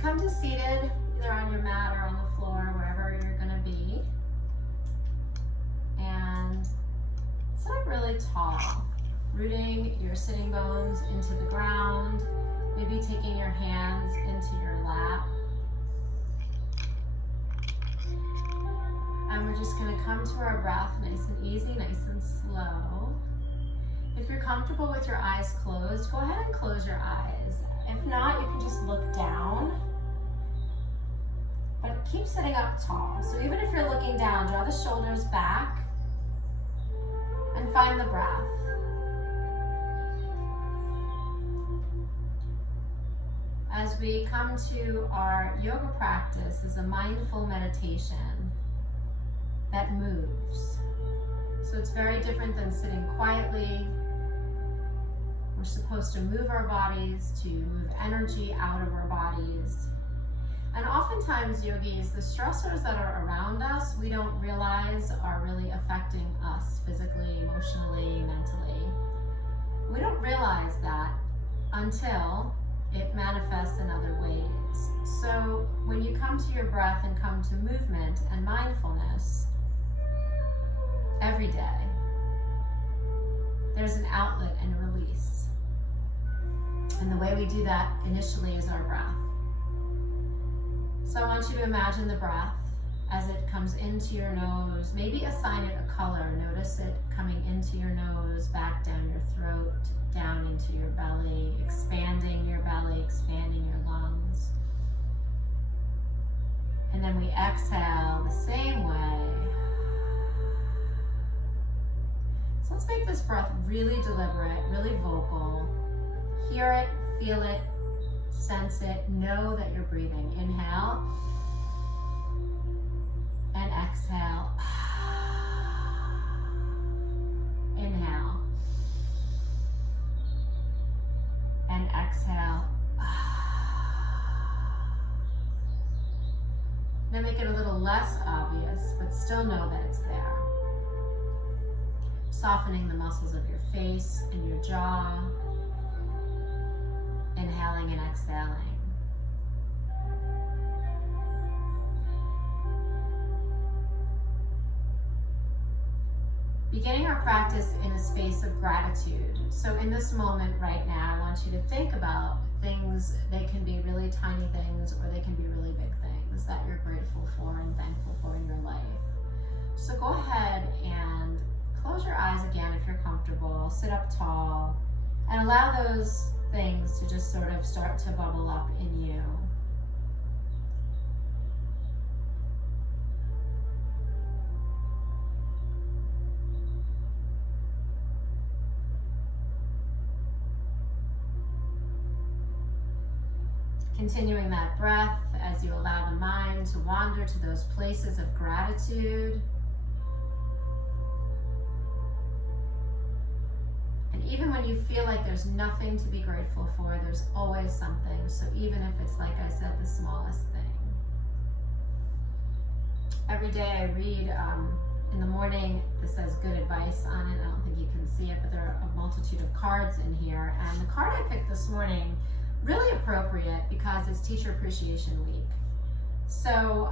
come to seated, either on your mat or on the floor, wherever you're gonna be. And sit up really tall, rooting your sitting bones into the ground, maybe taking your hands into your lap. And we're just gonna come to our breath nice and easy, nice and slow. If you're comfortable with your eyes closed, go ahead and close your eyes. If not, you can just look down. But keep sitting up tall. So even if you're looking down, draw the shoulders back and find the breath. As we come to our yoga practice is a mindful meditation that moves. So it's very different than sitting quietly. We're supposed to move our bodies, to move energy out of our bodies. And oftentimes, yogis, the stressors that are around us, we don't realize are really affecting us physically, emotionally, mentally. We don't realize that until it manifests in other ways. So when you come to your breath and come to movement and mindfulness every day, there's an outlet and a release. And the way we do that initially is our breath. So I want you to imagine the breath as it comes into your nose. Maybe assign it a color. Notice it coming into your nose, back down your throat, down into your belly, expanding your belly, expanding your lungs. And then we exhale the same way. So let's make this breath really deliberate, really vocal. Hear it, feel it, sense it, know that you're breathing. Inhale and exhale. Inhale and exhale. Now make it a little less obvious, but still know that it's there. Softening the muscles of your face and your jaw. Inhaling and exhaling. Beginning our practice in a space of gratitude. So in this moment right now, I want you to think about things. They can be really tiny things or they can be really big things that you're grateful for and thankful for in your life. So go ahead and close your eyes again if you're comfortable. Sit up tall and allow those things to just sort of start to bubble up in you. Continuing that breath as you allow the mind to wander to those places of gratitude. Even when you feel like there's nothing to be grateful for, there's always something. So even if it's, like I said, the smallest thing. Every day I read in the morning, this says good advice on it. I don't think you can see it, but there are a multitude of cards in here. And the card I picked this morning, really appropriate because it's Teacher Appreciation Week. So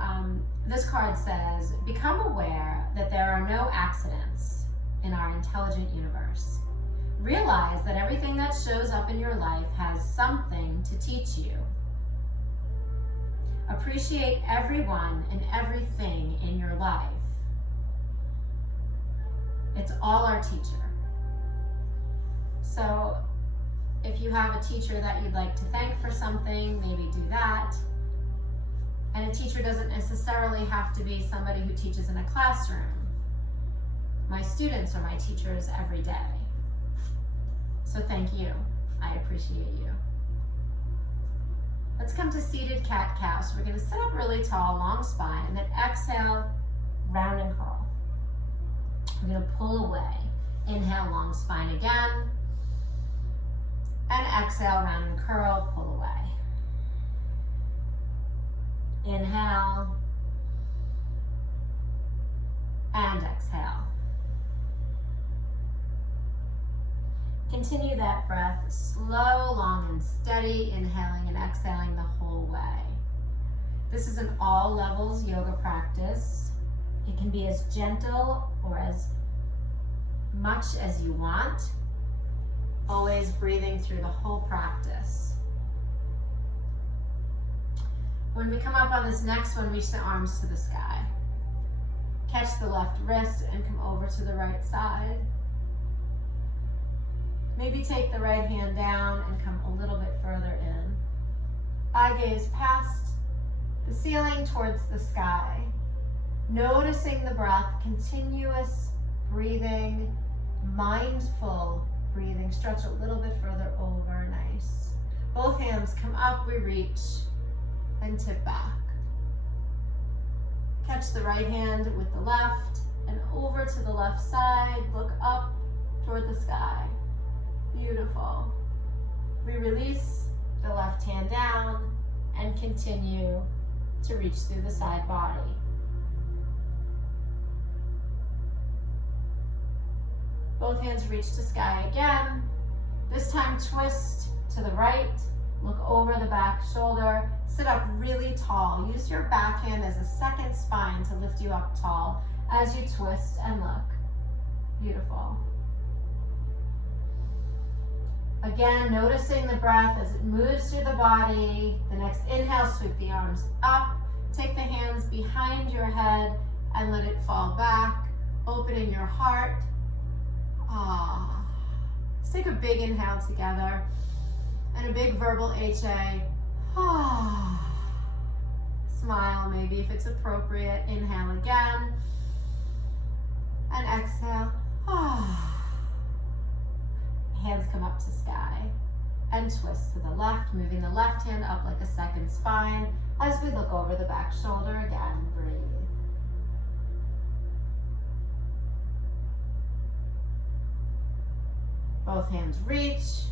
this card says, become aware that there are no accidents in our intelligent universe. Realize that everything that shows up in your life has something to teach you. Appreciate everyone and everything in your life. It's all our teacher. So if you have a teacher that you'd like to thank for something, maybe do that. And a teacher doesn't necessarily have to be somebody who teaches in a classroom. My students are my teachers every day. So thank you. I appreciate you. Let's come to seated cat-cow. So we're going to sit up really tall, long spine, and then exhale, round and curl. We're going to pull away. Inhale, long spine again. And exhale, round and curl, pull away. Inhale. And exhale. Continue that breath slow, long, and steady, inhaling and exhaling the whole way. This is an all levels yoga practice. It can be as gentle or as much as you want. Always breathing through the whole practice. When we come up on this next one, reach the arms to the sky. Catch the left wrist and come over to the right side. Maybe take the right hand down and come a little bit further in. Eye gaze past the ceiling towards the sky. Noticing the breath, continuous breathing, mindful breathing. Stretch a little bit further over, nice. Both hands come up, we reach, and tip back. Catch the right hand with the left and over to the left side. Look up toward the sky. Beautiful. We release the left hand down and continue to reach through the side body. Both hands reach to sky again. This time twist to the right. Look over the back shoulder. Sit up really tall. Use your back hand as a second spine to lift you up tall as you twist and look. Beautiful. Again, noticing the breath as it moves through the body. The next inhale, sweep the arms up. Take the hands behind your head and let it fall back. Opening your heart. Let's take a big inhale together. And a big verbal HA. Smile maybe if it's appropriate. Inhale again. And exhale. Hands come up to sky. And twist to the left, moving the left hand up like a second spine as we look over the back shoulder again. Breathe. Both hands reach.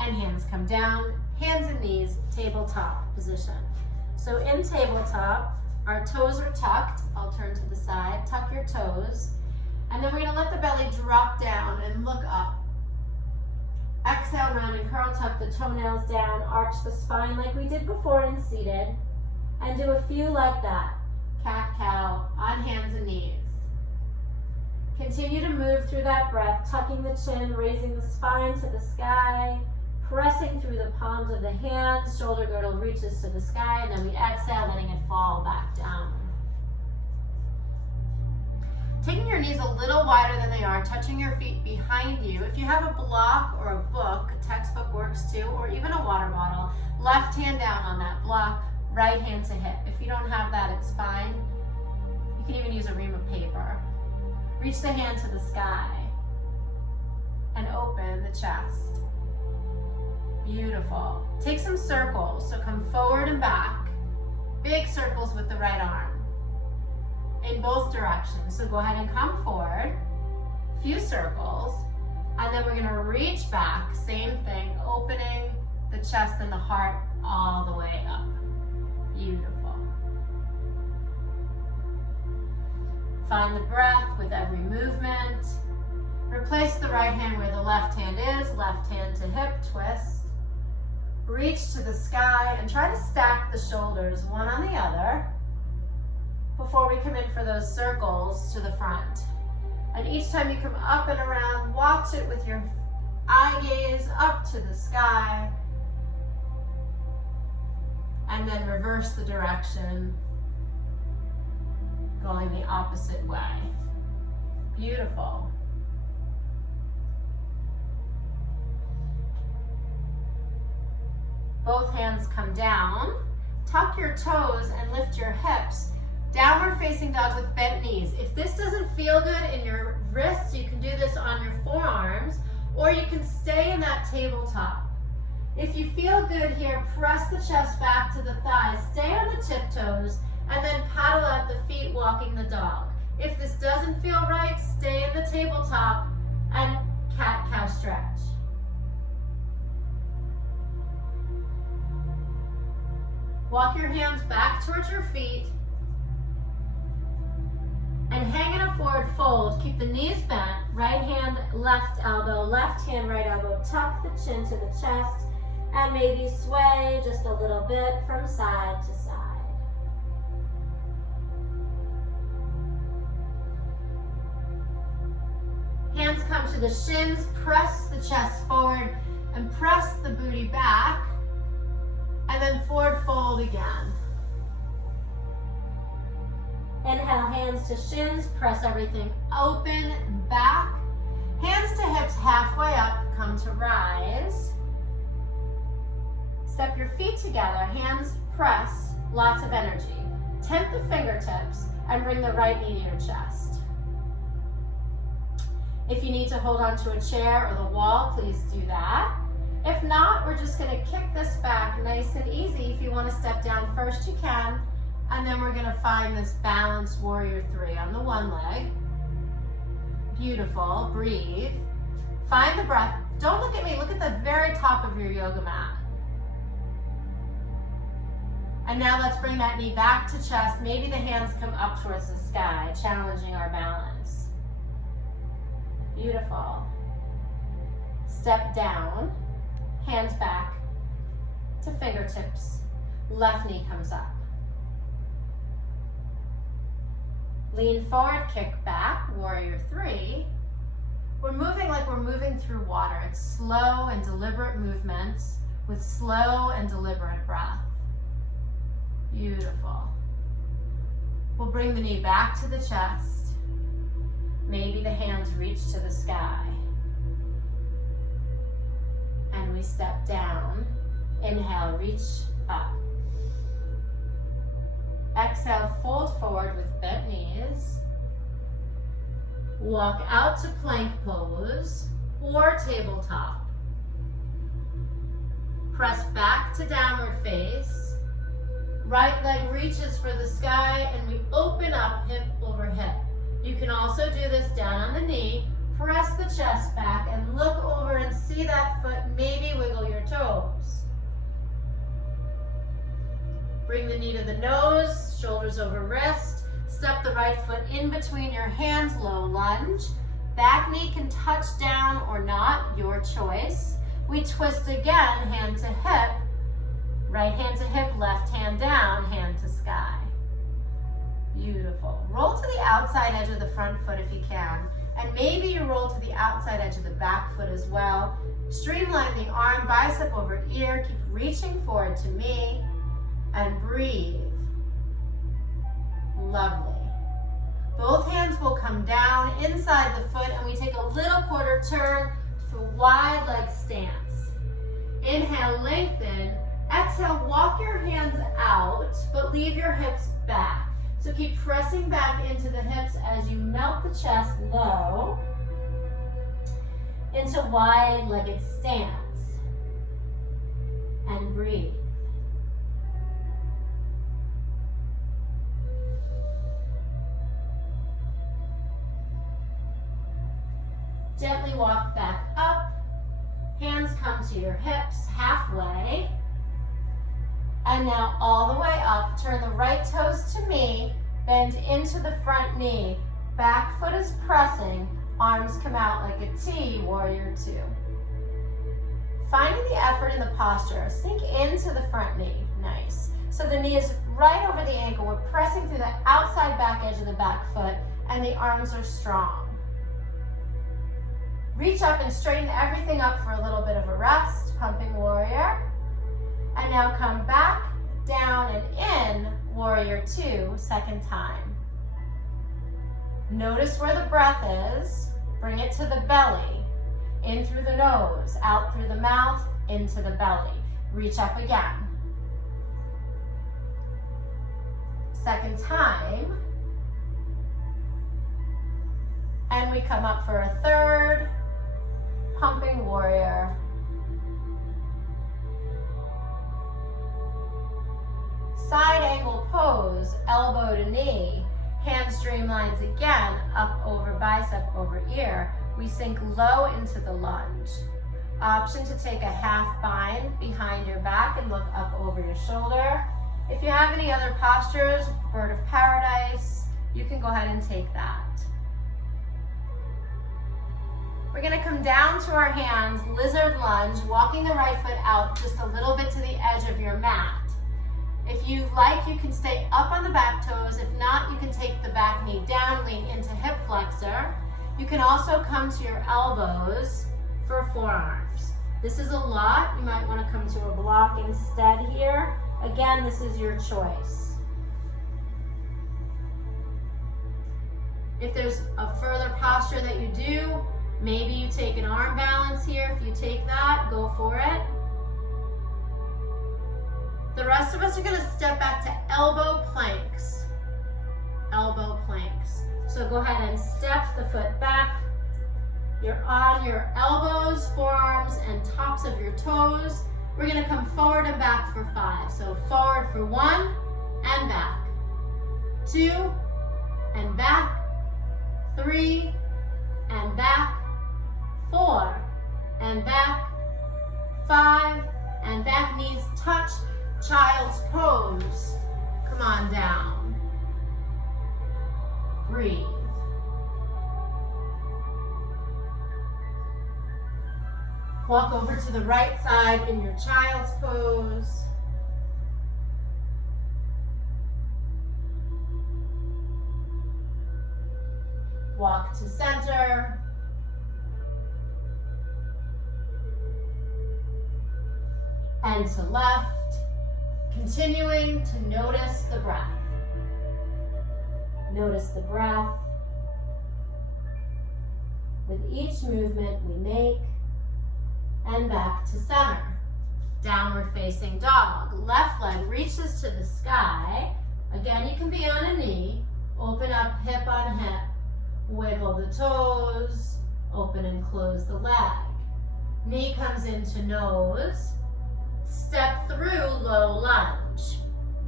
And hands come down, hands and knees, tabletop position. So in tabletop, our toes are tucked. I'll turn to the side, tuck your toes. And then we're gonna let the belly drop down and look up. Exhale, round and curl, tuck the toenails down, arch the spine like we did before in seated. And do a few like that. Cat-cow on hands and knees. Continue to move through that breath, tucking the chin, raising the spine to the sky. Pressing through the palms of the hands, shoulder girdle reaches to the sky, and then we exhale, letting it fall back down. Taking your knees a little wider than they are, touching your feet behind you. If you have a block or a book, a textbook works too, or even a water bottle, left hand down on that block, right hand to hip. If you don't have that, it's fine. You can even use a ream of paper. Reach the hand to the sky and open the chest. Beautiful. Take some circles. So come forward and back. Big circles with the right arm in both directions. So go ahead and come forward. Few circles. And then we're going to reach back. Same thing. Opening the chest and the heart all the way up. Beautiful. Find the breath with every movement. Replace the right hand where the left hand is. Left hand to hip twist. Reach to the sky and try to stack the shoulders one on the other before we come in for those circles to the front. And each time you come up and around, watch it with your eye gaze up to the sky. And then reverse the direction, going the opposite way. Beautiful. Both hands come down. Tuck your toes and lift your hips. Downward facing dog with bent knees. If this doesn't feel good in your wrists, you can do this on your forearms, or you can stay in that tabletop. If you feel good here, press the chest back to the thighs. Stay on the tiptoes, and then paddle at the feet, walking the dog. If this doesn't feel right, stay in the tabletop and cat-cow stretch. Walk your hands back towards your feet and hang in a forward fold. Keep the knees bent, right hand, left elbow, left hand, right elbow. Tuck the chin to the chest And maybe sway just a little bit from side to side. Hands come to the shins, press the chest forward and press the booty back, and then forward fold again. Inhale, hands to shins, press everything Open back, hands to hips halfway up, come to rise. Step your feet together, hands press, lots of energy. Tent the fingertips and bring the right knee to your chest. If you need to hold on to a chair or the wall, please do that. If not, we're just gonna kick this back nice and easy. If you wanna step down first, you can. And then we're gonna find this balanced warrior 3 on the one leg. Beautiful, breathe. Find the breath. Don't look at me, look at the very top of your yoga mat. And now let's bring that knee back to chest. Maybe the hands come up towards the sky, challenging our balance. Beautiful. Step down, hands back to fingertips. Left knee comes up. Lean forward, kick back, warrior 3. We're moving like we're moving through water. It's slow and deliberate movements with slow and deliberate breath. Beautiful. We'll bring the knee back to the chest. Maybe the hands reach to the sky. And we step down. Inhale, reach up. Exhale, fold forward with bent knees. Walk out to plank pose or tabletop. Press back to downward face. Right leg reaches for the sky and we open up hip over hip. You can also do this down on the knee. Press the chest back and look over and see that foot. Maybe wiggle your toes. Bring the knee to the nose, shoulders over wrist. Step the right foot in between your hands, low lunge. Back knee can touch down or not, your choice. We twist again, hand to hip. Right hand to hip, left hand down, hand to sky. Beautiful. Roll to the outside edge of the front foot if you can. And maybe you roll to the outside edge of the back foot as well. Streamline the arm, bicep over ear. Keep reaching forward to me. And breathe. Lovely. Both hands will come down inside the foot and we take a little quarter turn for wide leg stance. Inhale, lengthen. Exhale, walk your hands out, but leave your hips back. So keep pressing back into the hips as you melt the chest low into wide-legged stance. And breathe. Gently walk back up. Hands come to your hips halfway. And now all the way up, turn the right toes to me, bend into the front knee. Back foot is pressing, arms come out like a T, warrior 2. Finding the effort in the posture, sink into the front knee, nice. So the knee is right over the ankle, we're pressing through the outside back edge of the back foot, and the arms are strong. Reach up and straighten everything up for a little bit of a rest, pumping warrior. And now come back, down and in, warrior 2, second time. Notice where the breath is, bring it to the belly, in through the nose, out through the mouth, into the belly. Reach up again. Second time. And we come up for a third, pumping warrior. Side angle pose, elbow to knee, hand streamlines again, up over bicep over ear. We sink low into the lunge. Option to take a half bind behind your back and look up over your shoulder. If you have any other postures, bird of paradise, you can go ahead and take that. We're gonna come down to our hands, lizard lunge, walking the right foot out just a little bit to the edge of your mat. If you like, you can stay up on the back toes. If not, you can take the back knee down, lean into hip flexor. You can also come to your elbows for forearms. This is a lot. You might want to come to a block instead here. Again, this is your choice. If there's a further posture that you do, maybe you take an arm balance here. If you take that, go for it. The rest of us are going to step back to elbow planks. Elbow planks. So go ahead and step the foot back. You're on your elbows, forearms, and tops of your toes. We're going to come forward and back for 5. So forward for 1 and back. 2 and back. 3 and back. 4 and back. 5 and back. Knees touch. Child's pose. Come on down. Breathe. Walk over to the right side in your child's pose. Walk to center. And to left. Continuing to notice the breath. Notice the breath. With each movement we make. And back to center. Downward facing dog. Left leg reaches to the sky. Again, you can be on a knee. Open up hip on hip. Wiggle the toes. Open and close the leg. Knee comes into nose. Step through low lunge.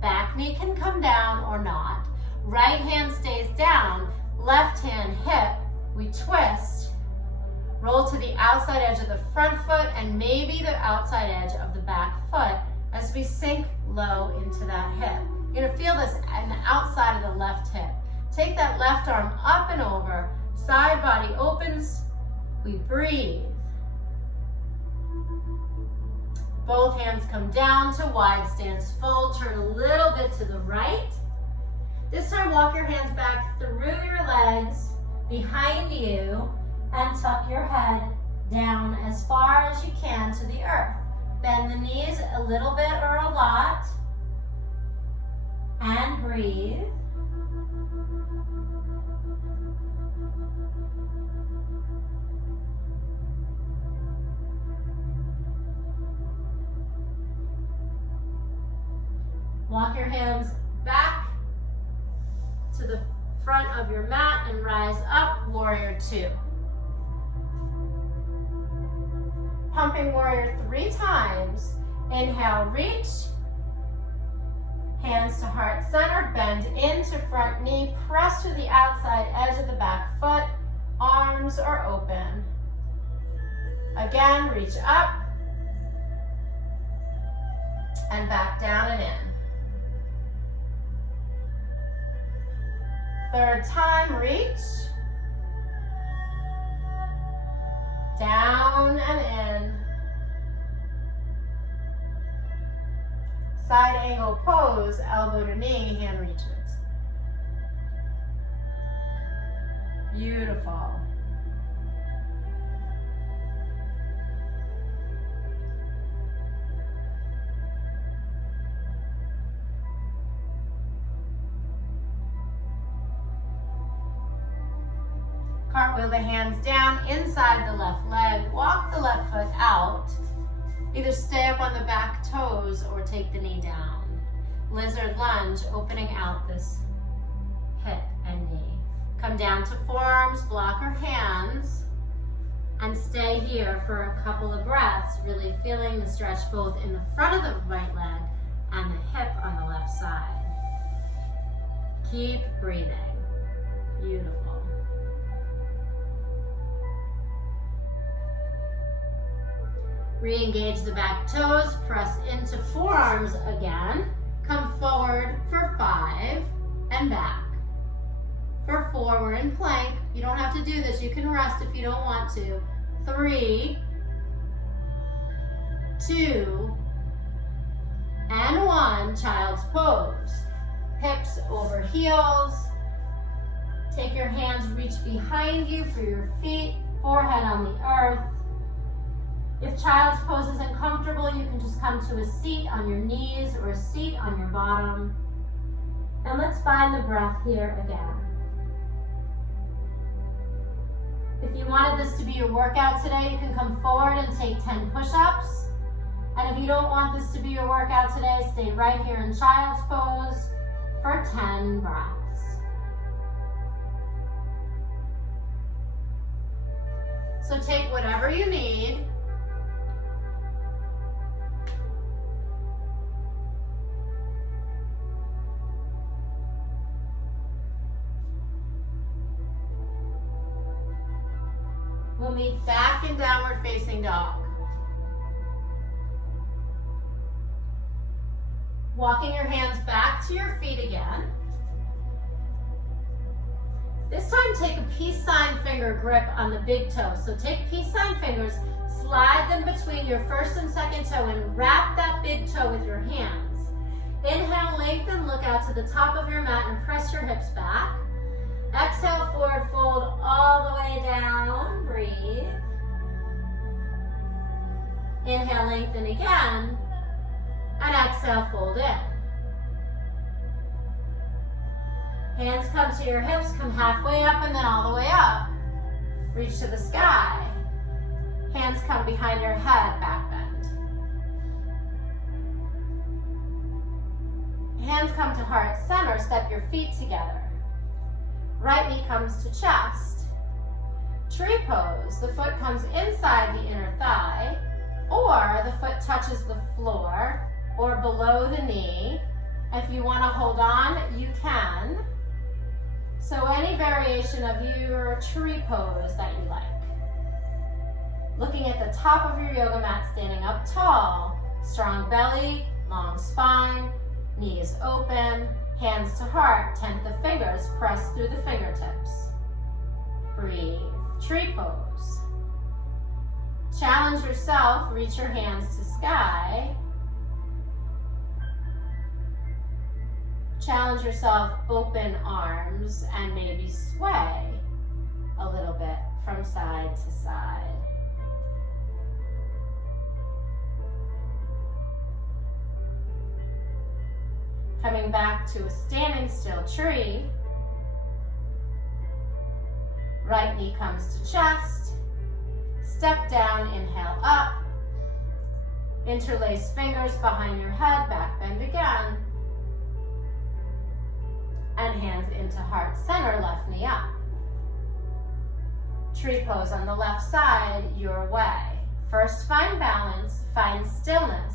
Back knee can come down or not. Right hand stays down. Left hand hip. We twist. Roll to the outside edge of the front foot and maybe the outside edge of the back foot as we sink low into that hip. You're gonna feel this on the outside of the left hip. Take that left arm up and over. Side body opens. We breathe. Both hands come down to wide stance full. Turn a little bit to the right. This time walk your hands back through your legs, behind you, and tuck your head down as far as you can to the earth. Bend the knees a little bit or a lot. And breathe. Walk your hands back to the front of your mat and rise up, warrior 2. Pumping warrior 3 times. Inhale, reach. Hands to heart center, bend into front knee, press to the outside edge of the back foot. Arms are open. Again, reach up. And back down and in. Third time, reach. Down and in. Side angle pose, elbow to knee, hand reaches. Beautiful. Cartwheel the hands down inside the left leg. Walk the left foot out. Either stay up on the back toes or take the knee down. Lizard lunge, opening out this hip and knee. Come down to forearms, block our hands, and stay here for a couple of breaths, really feeling the stretch both in the front of the right leg and the hip on the left side. Keep breathing. Beautiful. Re-engage the back toes, press into forearms again. Come forward for 5 and back. For 4, we're in plank. You don't have to do this, you can rest if you don't want to. 3, 2, and 1, child's pose. Hips over heels. Take your hands, reach behind you for your feet, forehead on the earth. If child's pose isn't comfortable, you can just come to a seat on your knees or a seat on your bottom. And let's find the breath here again. If you wanted this to be your workout today, you can come forward and take 10 push-ups. And if you don't want this to be your workout today, stay right here in child's pose for 10 breaths. So take whatever you need. We'll meet back in downward facing dog. Walking your hands back to your feet again. This time take a peace sign finger grip on the big toe. So take peace sign fingers, slide them between your first and second toe and wrap that big toe with your hands. Inhale, lengthen, look out to the top of your mat and press your hips back. Exhale, forward fold all the way down, breathe. Inhale, lengthen again, and exhale, fold in. Hands come to your hips, come halfway up and then all the way up. Reach to the sky. Hands come behind your head, back bend. Hands come to heart center, step your feet together. Right knee comes to chest. Tree pose, the foot comes inside the inner thigh, or the foot touches the floor or below the knee. If you want to hold on, you can. So any variation of your tree pose that you like. Looking at the top of your yoga mat, standing up tall, strong belly, long spine, knees open, hands to heart, tent the fingers, press through the fingertips. Breathe, tree pose. Challenge yourself, reach your hands to sky. Challenge yourself, open arms and maybe sway a little bit from side to side. Coming back to a standing still tree. Right knee comes to chest. Step down, inhale up. Interlace fingers behind your head, back bend again. And hands into heart center, left knee up. Tree pose on the left side, your way. First, find balance, find stillness.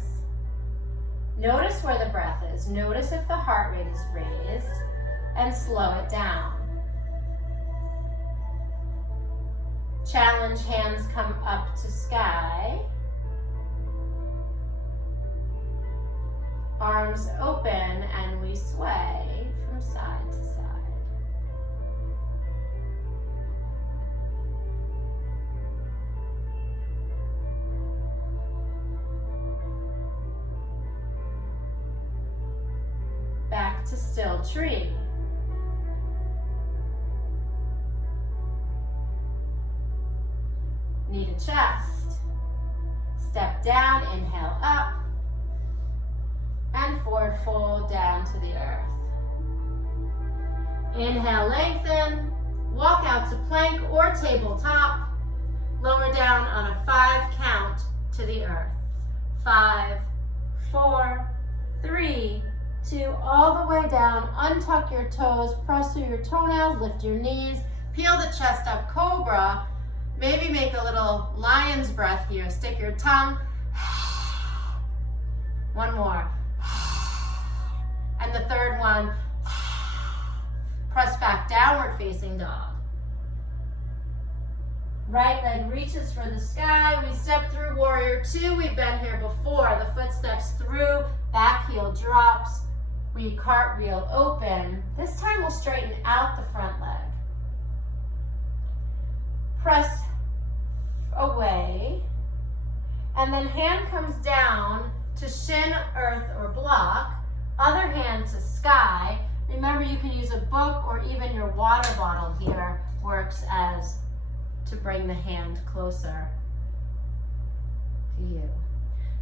Notice where the breath is. Notice if the heart rate is raised, and slow it down. Challenge, hands come up to sky. Arms open and we sway from side to side. Back to still tree. Knee to chest. Step down, inhale up. And forward fold down to the earth. Inhale, lengthen. Walk out to plank or tabletop. Lower down on a 5 count to the earth. 5, 4, 3, 2, all the way down. Untuck your toes, press through your toenails, lift your knees, peel the chest up, cobra. Maybe make a little lion's breath here. Stick your tongue. One more. And the third one. Press back, downward facing dog. Right leg reaches for the sky. We step through warrior 2. We've been here before. The foot steps through, back heel drops. We cartwheel open. This time we'll straighten out the front leg. Press away. And then hand comes down to shin, earth, or block. Other hand to sky. Remember, you can use a book or even your water bottle here works as to bring the hand closer to you.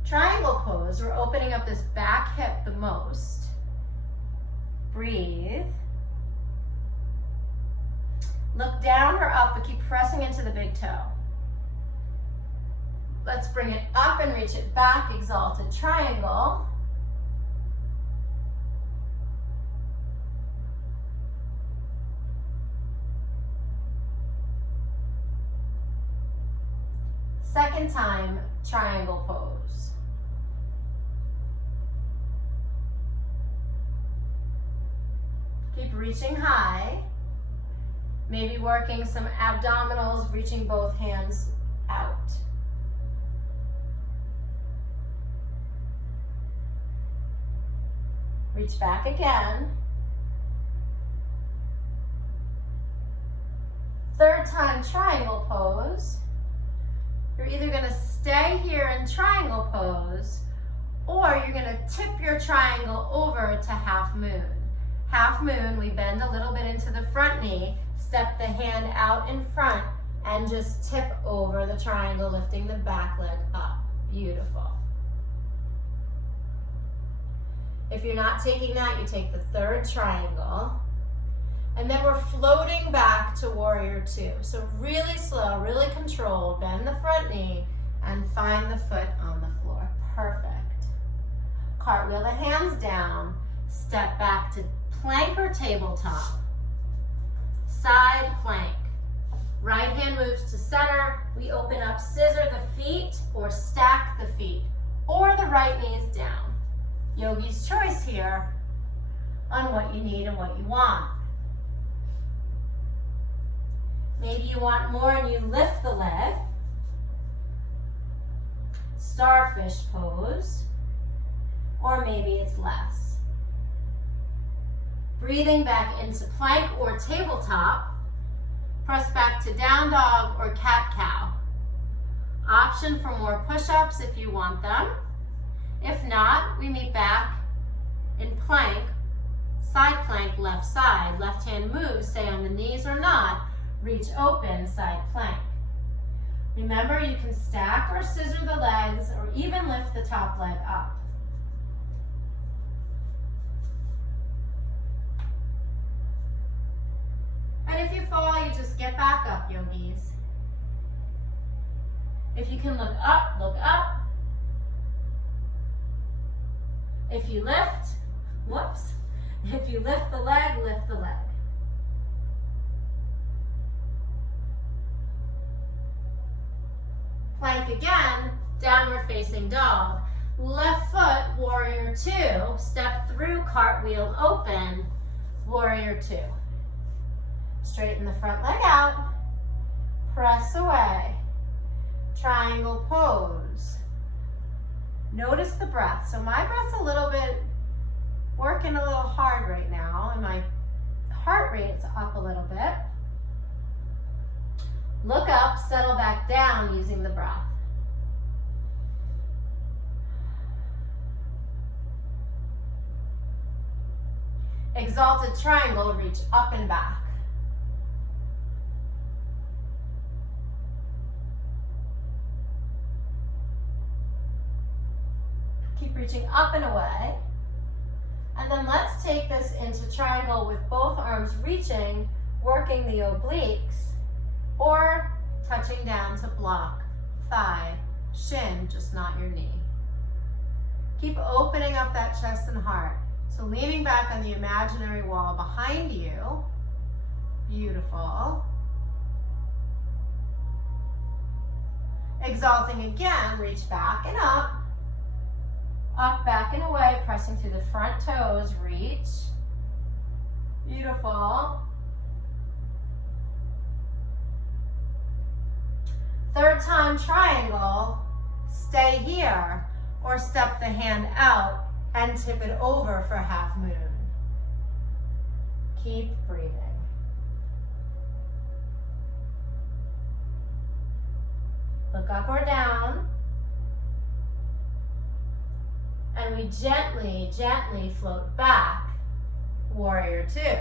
Triangle pose, we're opening up this back hip the most. Breathe. Look down or up, but keep pressing into the big toe. Let's bring it up and reach it back, exalted triangle. Second time, triangle pose. Keep reaching high. Maybe working some abdominals, reaching both hands out. Reach back again. Third time, triangle pose. You're either gonna stay here in triangle pose, or you're gonna tip your triangle over to half moon. Half moon, we bend a little bit into the front knee, step the hand out in front, and just tip over the triangle, lifting the back leg up. Beautiful. If you're not taking that, you take the third triangle. And then we're floating back to warrior two. So really slow, really controlled. Bend the front knee and find the foot on the floor. Perfect. Cartwheel the hands down. Step back to plank or tabletop. Side plank. Right hand moves to center. We open up, scissor the feet or stack the feet. Or the right knee is down. Yogi's choice here on what you need and what you want. Maybe you want more and you lift the leg. Starfish pose. Or maybe it's less. Breathing back into plank or tabletop. Press back to down dog or cat cow. Option for more push-ups if you want them. If not, we meet back in plank, side plank, left side. Left hand moves, stay on the knees or not. Reach open, side plank. Remember, you can stack or scissor the legs or even lift the top leg up. And if you fall, you just get back up, yogis. If you can look up, look up. If you lift, whoops. If you lift the leg, lift the leg. Plank again, downward facing dog. Left foot, warrior two. Step through, cartwheel open, warrior two. Straighten the front leg out. Press away. Triangle pose. Notice the breath. So my breath's a little bit, working a little hard right now, and my heart rate's up a little bit. Look up, settle back down using the breath. Exalted triangle, reach up and back. Keep reaching up and away. And then let's take this into triangle with both arms reaching, working the obliques, or touching down to block, thigh, shin, just not your knee. Keep opening up that chest and heart. So leaning back on the imaginary wall behind you. Beautiful. Exalting again, reach back and up. Up, back, and away, pressing through the front toes, reach. Beautiful. Third time triangle, stay here, or step the hand out and tip it over for half moon. Keep breathing. Look up or down. And we gently, gently float back. Warrior two.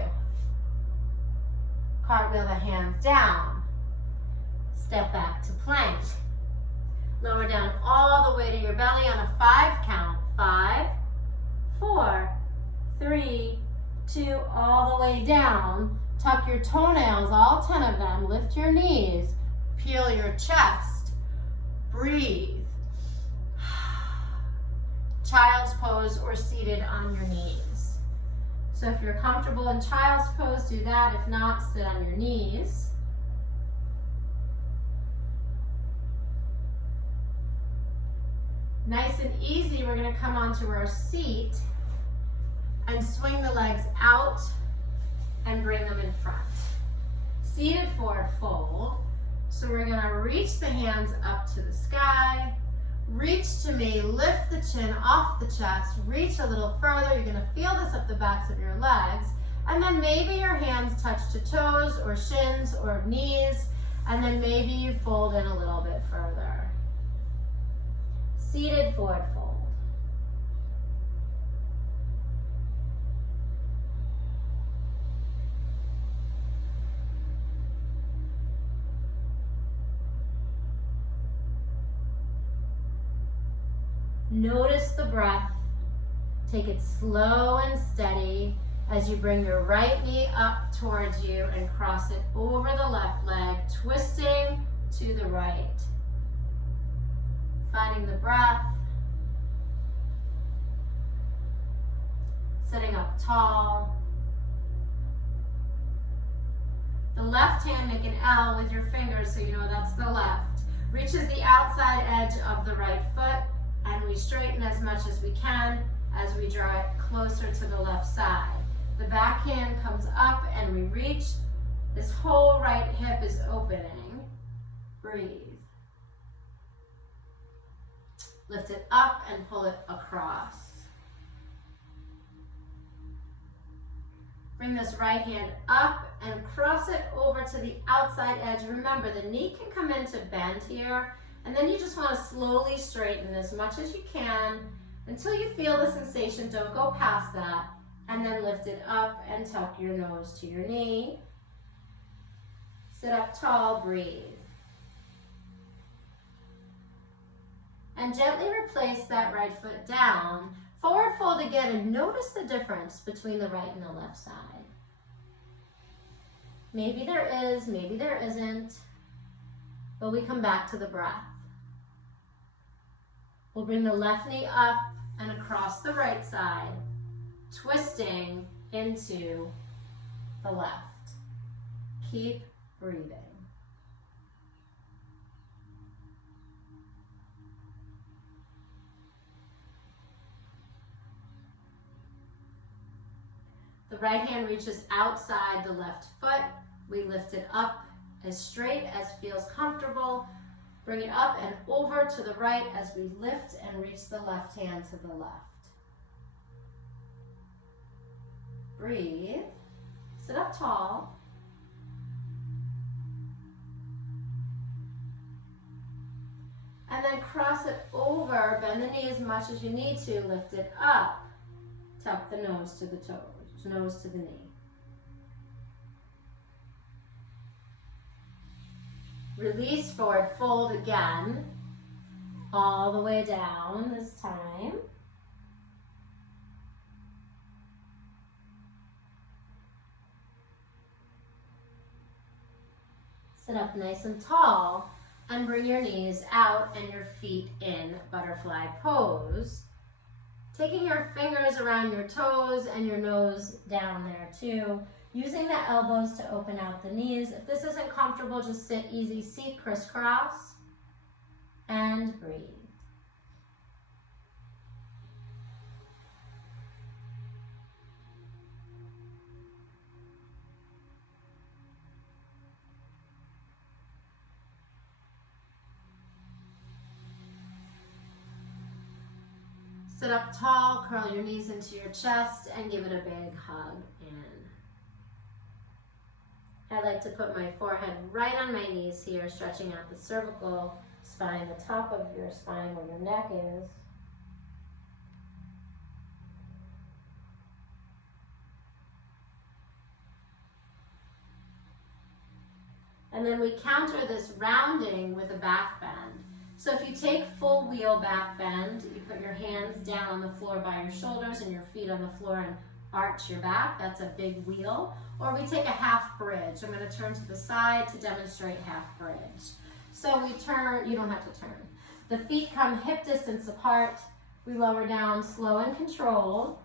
Cartwheel the hands down. Step back to plank. Lower down all the way to your belly on a 5 count. 5, 4, 3, 2, all the way down. Tuck your toenails, all 10 of them. Lift your knees. Peel your chest. Breathe. Child's pose or seated on your knees. So if you're comfortable in child's pose, do that. If not, sit on your knees. Nice and easy, we're gonna come onto our seat and swing the legs out and bring them in front. Seated forward fold. So we're gonna reach the hands up to the sky. Reach to me, lift the chin off the chest, reach a little further. You're gonna feel this up the backs of your legs. And then maybe your hands touch to toes or shins or knees. And then maybe you fold in a little bit further. Seated forward fold. Notice the breath. Take it slow and steady as you bring your right knee up towards you and cross it over the left leg, twisting to the right. Finding the breath. Sitting up tall. The left hand, make an L with your fingers so you know that's the left. Reaches the outside edge of the right foot. And we straighten as much as we can as we draw it closer to the left side. The back hand comes up and we reach. This whole right hip is opening. Breathe. Lift it up and pull it across. Bring this right hand up and cross it over to the outside edge. Remember, the knee can come into bend here. And then you just want to slowly straighten as much as you can until you feel the sensation. Don't go past that. And then lift it up and tuck your nose to your knee. Sit up tall, breathe. And gently replace that right foot down. Forward fold again and notice the difference between the right and the left side. Maybe there is, maybe there isn't. But we come back to the breath. We'll bring the left knee up and across the right side, twisting into the left. Keep breathing. The right hand reaches outside the left foot. We lift it up as straight as feels comfortable. Bring it up and over to the right as we lift and reach the left hand to the left. Breathe. Sit up tall. And then cross it over. Bend the knee as much as you need to. Lift it up. Tuck the nose to the toes, nose to the knee. Release, forward fold again, all the way down this time. Sit up nice and tall and bring your knees out and your feet in butterfly pose. Taking your fingers around your toes and your nose down there too. Using the elbows to open out the knees. If this isn't comfortable, just sit easy seat, crisscross, and breathe. Sit up tall, curl your knees into your chest, and give it a big hug in. I like to put my forehead right on my knees here, stretching out the cervical spine, the top of your spine where your neck is. And then we counter this rounding with a back bend. So if you take full wheel back bend, you put your hands down on the floor by your shoulders and your feet on the floor and arch your back. That's a big wheel. Or we take a half bridge. I'm going to turn to the side to demonstrate half bridge. So we turn, you don't have to turn. The feet come hip distance apart. We lower down slow and controlled.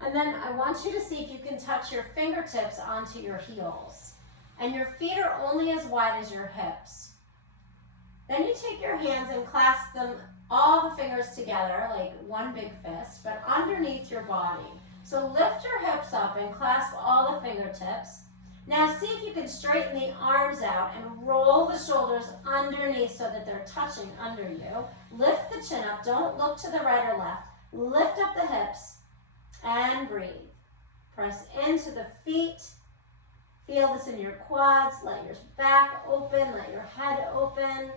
And then I want you to see if you can touch your fingertips onto your heels. And your feet are only as wide as your hips. Then you take your hands and clasp them, all the fingers together, like one big fist, but underneath your body. So lift your hips up and clasp all the fingertips. Now see if you can straighten the arms out and roll the shoulders underneath so that they're touching under you. Lift the chin up, don't look to the right or left. Lift up the hips and breathe. Press into the feet. Feel this in your quads, let your back open, let your head open.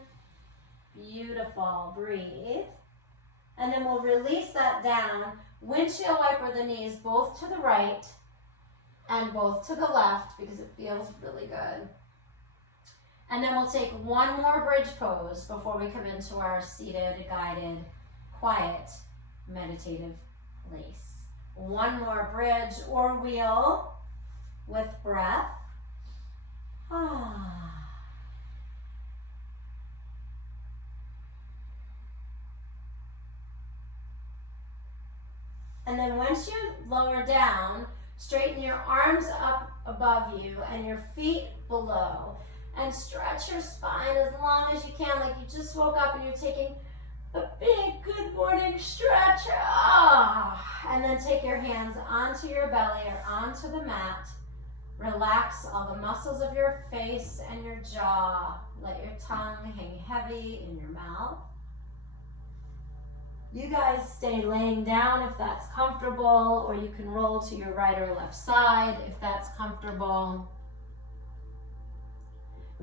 Beautiful, breathe. And then we'll release that down. Windshield wiper the knees both to the right and both to the left because it feels really good. And then we'll take one more bridge pose before we come into our seated, guided, quiet, meditative place. One more bridge or wheel with breath. And then once you lower down, straighten your arms up above you and your feet below. And stretch your spine as long as you can, like you just woke up and you're taking a big good morning stretch. And then take your hands onto your belly or onto the mat. Relax all the muscles of your face and your jaw. Let your tongue hang heavy in your mouth. You guys stay laying down if that's comfortable, or you can roll to your right or left side if that's comfortable.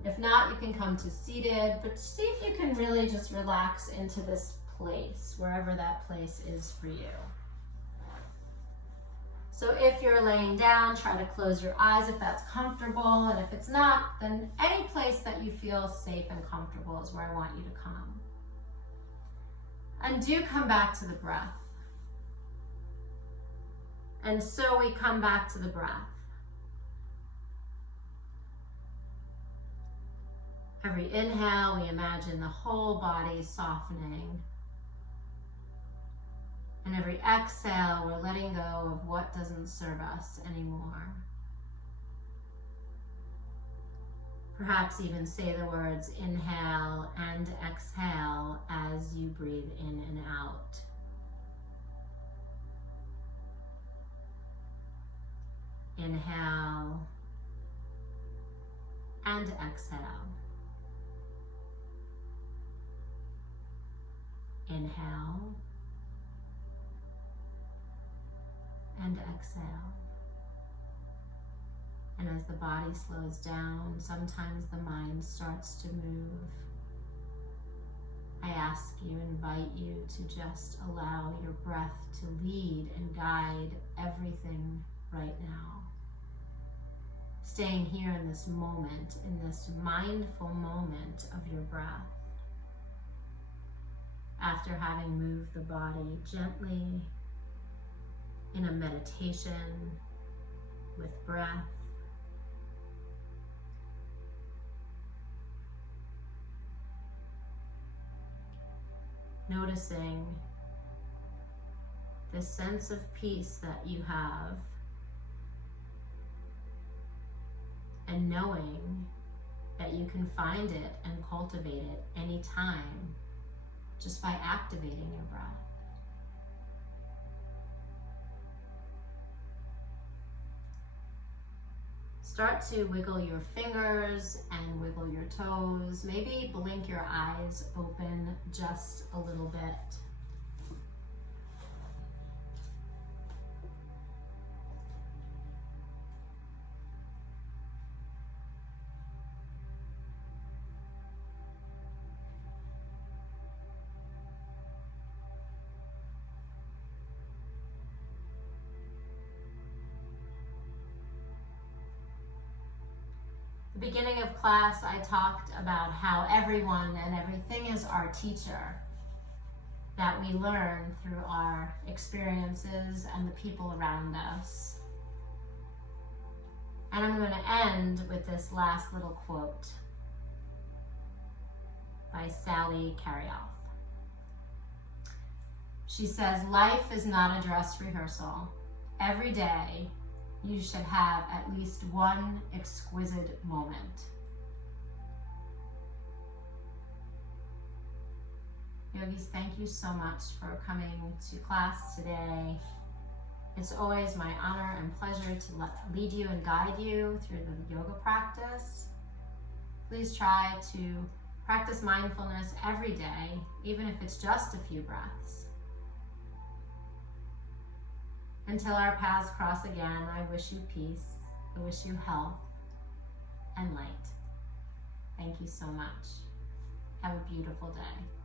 If not, you can come to seated, but see if you can really just relax into this place, wherever that place is for you. So if you're laying down, try to close your eyes if that's comfortable, and if it's not, then any place that you feel safe and comfortable is where I want you to come. And do come back to the breath. And so we come back to the breath. Every inhale, we imagine the whole body softening. And every exhale, we're letting go of what doesn't serve us anymore. Perhaps even say the words inhale and exhale as you breathe in and out. Inhale and exhale. Inhale and exhale. And as the body slows down, sometimes the mind starts to move. I ask you, invite you to just allow your breath to lead and guide everything right now. Staying here in this moment, in this mindful moment of your breath. After having moved the body gently in a meditation with breath. Noticing the sense of peace that you have, and knowing that you can find it and cultivate it anytime just by activating your breath. Start to wiggle your fingers and wiggle your toes. Maybe blink your eyes open just a little bit. the beginning of class, I talked about how everyone and everything is our teacher, that we learn through our experiences and the people around us. And I'm going to end with this last little quote by Sally Carrioff. She says, "Life is not a dress rehearsal. Every day, you should have at least one exquisite moment." Yogis, thank you so much for coming to class today. It's always my honor and pleasure to lead you and guide you through the yoga practice. Please try to practice mindfulness every day, even if it's just a few breaths. Until our paths cross again, I wish you peace, I wish you health and light. Thank you so much. Have a beautiful day.